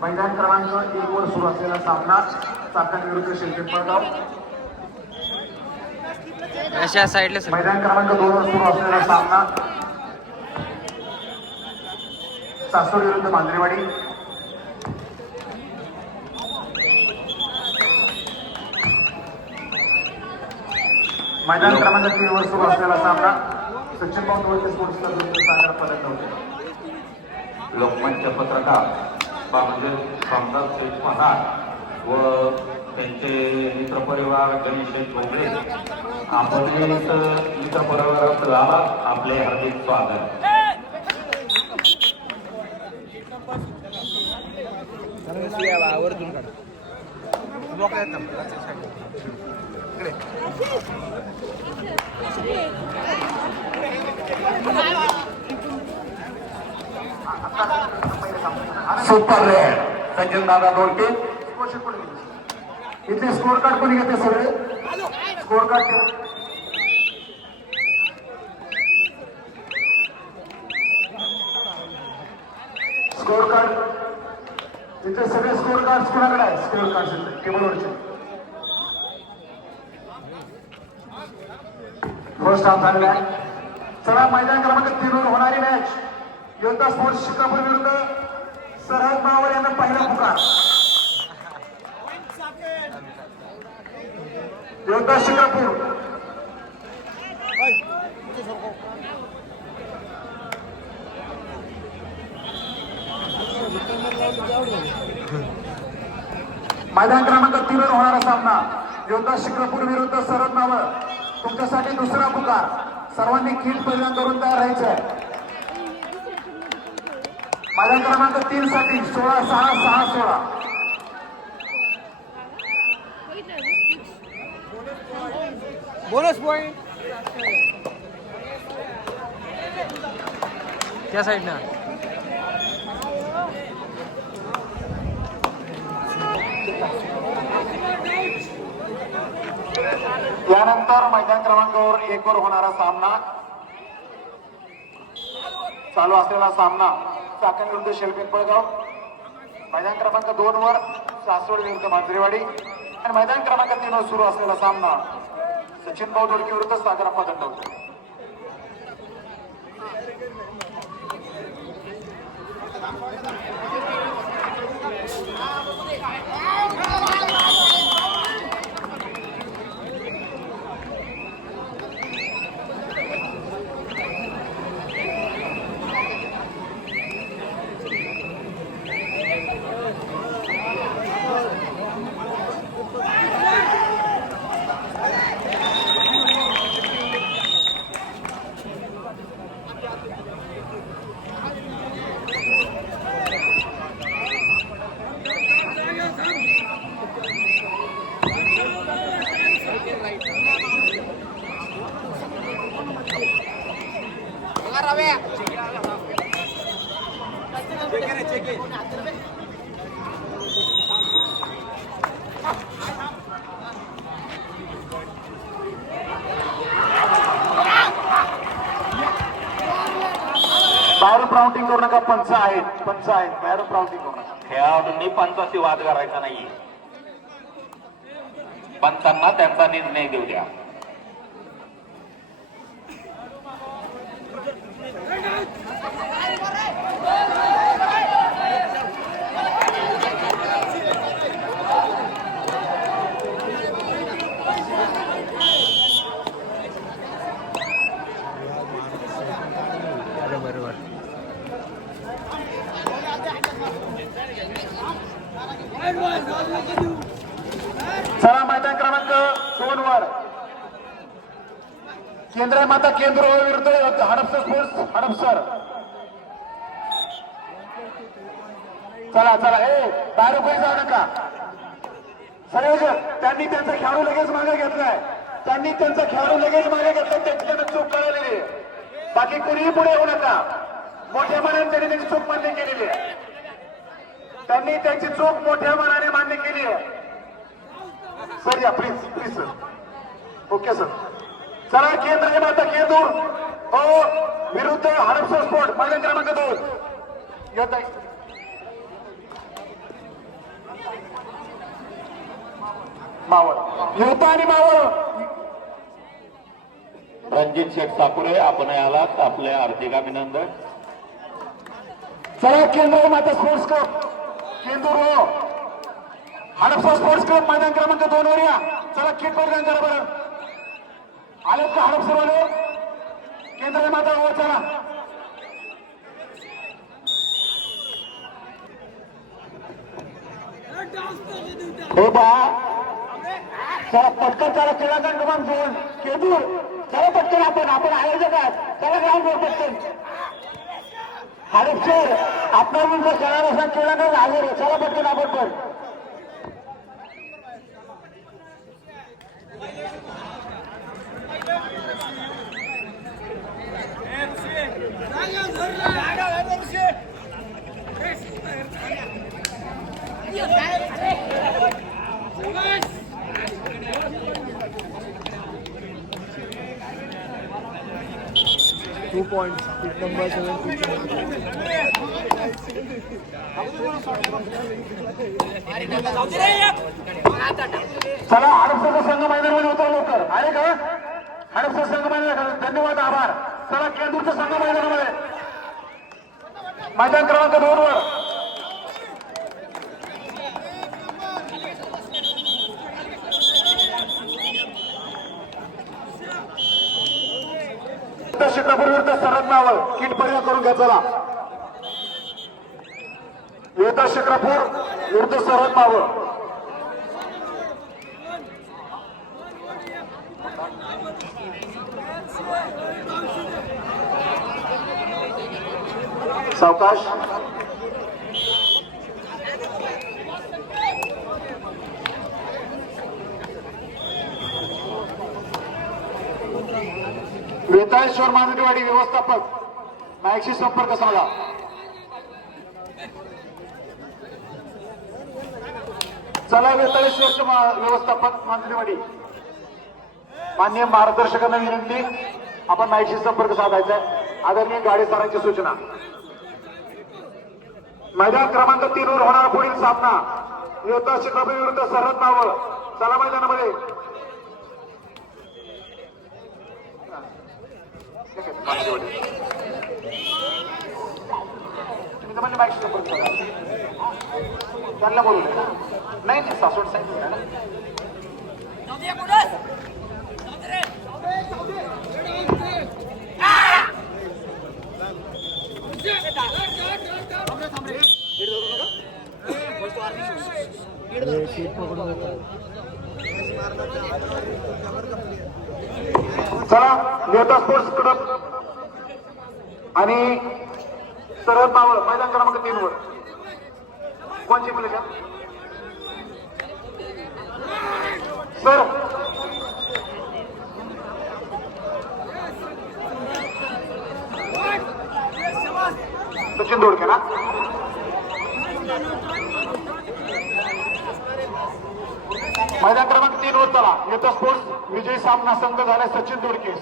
मैदान क्रमांक 1 वर सुरू असलेला सामना चाकण विरुद्ध शिल्पी पळगाव. अशा साईडला मैदान क्रमांक 2 वर सुरू असलेला सामना सासवड विरुद्ध मांजरेवाडी. मैदान क्रमांक 3 वर सुरू असलेला सामना सचिन बावनकुळे स्पोर्ट्स क्लब विरुद्ध सागर पदक नव्हते. लोकमंच पत्रकार म्हणजे समजा शेख महाराज व त्यांचे मित्रपरिवार गणेश चौधरी आपण मित्रपरिवारात झाला आपले हार्दिक स्वागत. आवर्जून काढा सुपर रेड सचिन दादा दोडके. इथे स्कोर कार्ड कोणी घेते सगळे स्कोर कार्ड स्कोर कार्ड तिथे सगळे स्कोर कार्ड कोणाकडे आहे. स्कोर कार्ड टेबलवरचे फर्स्ट हाफ झालेला आहे. चला मैदान क्रमांक 3 वर होणारी मॅच योद्धा स्पोर्ट्स शिकापूर विरुद्ध सरहद मावर यांना पहिला पुकार. योद्धा शिकापूर मैदान क्रमांक 3 वर होणारा सामना योद्धा शिकापूर विरुद्ध सरहद मावर. तुमच्यासाठी दुसरा पुकार. सर्वांनी किट परिधान करून तयार राहायचं आहे. मैदान क्रमांक 3 साठी 16-6-6-16. बोनस पॉइंट त्या साईडनं यानंतर मैदान क्रमांकावर 1 वर होणारा सामना चालू असलेला सामना चाकण विरुद्ध शिल्पी पळगाव. मैदान क्रमांक 2 वर सासवड विरुद्ध मांजरेवाडी आणि मैदान क्रमांक 3 वर सुरू असलेला सामना सचिन भाऊ दोडके विरुद्ध सागरप्पा दंडवते. बाहेरून प्राउंटिंग करू नका. पंच आहेत बाहेरून प्राउंटिंग करू नका. खेळाडूंनी पंचाशी वाद करायचा नाही. पंचांना त्यांचा निर्णय देऊ द्या. चला मैदान क्रमांक 2 वर केंद्र माता केंद्र विरुद्ध हडपसर स्पोर्ट्स हडपसर. चला चला दारू काही जाऊ नका. संयोजक त्यांनी त्यांचा खेळाडू लगेच मागे घेतलाय. त्यांच्याकडे चूक कळलेली आहे. बाकी कुणीही पुढे येऊ नका. मोठ्या मनाने त्यांनी त्यांची चूक मान्य केलेली आहे. त्यांनी त्यांची चूक मोठ्या मनाने मान्य केली आहे. सर या प्लीज सर. Okay sir. चला केंद्र माता केंदूर विरुद्ध हडपसर स्पोर्ट मैदान क्रमांक 2. येत आहे मावळ युवता आणि मावळ रणजित शेठ साकुरे आपण आलात, आपले हार्दिक अभिनंदन. चला केंद्र माता sports club Kendur Hadapsar sports club मैदान क्रमांक 2 वर या. चला किट परिधान करा बरं. आलेत का हडपसर वाले केंद्र माता हो चला. हो बा चला पटकन चला क्रीडांगण क्रमांक 2 केंदूर. चला पटकन आपण आयोजक आहात. चला ग्राउंड वर पटकन हडपसर आपण जर खेळणार असाल क्रीडांगण हजर आहे. चला पटकन आपण पण चला हडपसरचा संघ मैदानामध्ये उतरा लवकर. आहे का हडपसर संघ मैदान. धन्यवाद आभार. चला केंदूरचा संघ मैदानामध्ये मैदान क्रमांक 2 वर शिक्रापूर विरुद्ध सरद नावळ किट परिणाम करून घ्या. चला युवता शिक्रापूर विरुद्ध सरद नावळ. सावकाश वेताळेश्वर मांजरेवाडी व्यवस्थापक नाईकशी संपर्क साधा. चला वेताळेश्वरचे व्यवस्थापक मांजरेवाडी माननीय मार्गदर्शकांना विनंती आपण नाईकशी संपर्क साधायचा आहे. आदरणीय गाडी सरांची सूचना. मैदान क्रमांक 3 वर होणारा पुढील सामना योद्धा शिक्रापूर विरुद्ध सरहद नावळ. चला मैदानामध्ये त्यांना बोलू नाही सासवड साहेब चला योद्धा स्पोर्ट्स क्लब आणि सरहद नावळ मैदान क्रमांक 3 वर कोणची मुले का सर सचिन दोडके ना. मैदान क्रमांक 3 वर चला योद्धा स्पोर्ट्स विजयी सामना संघ झाला सचिन दोडके.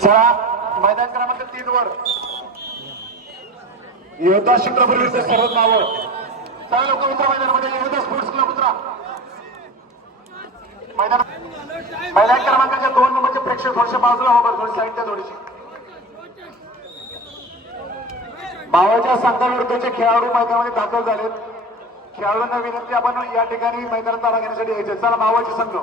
चला मैदान क्रमांक 3 वर योद्धा शिक्रापूर विरुद्ध सरहद नावळ. चला लोक उतरा मैदानामध्ये. योद्धा स्पोर्ट्स क्लब उतरा मैदान क्रमांकाच्या 2 नंबरचे प्रेक्षक थोडेसे बाजूला हो. थोडी साईडला थोडीशी भावाच्या संघाविरुद्धचे खेळाडू मैदानामध्ये दाखल झालेत. खेळाडूंना विनंती आपण या ठिकाणी मैदानात तारा घेण्यासाठी यायचे. चला भावाचे संघ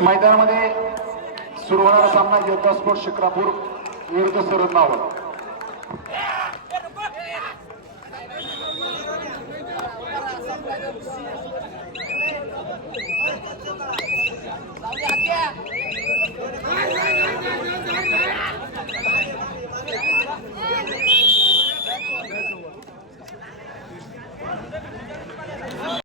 मैदानामध्ये सुरू होणारा सामना योद्धा स्पोर्ट्स शिक्रापूर विरुद्ध सरोद नावल.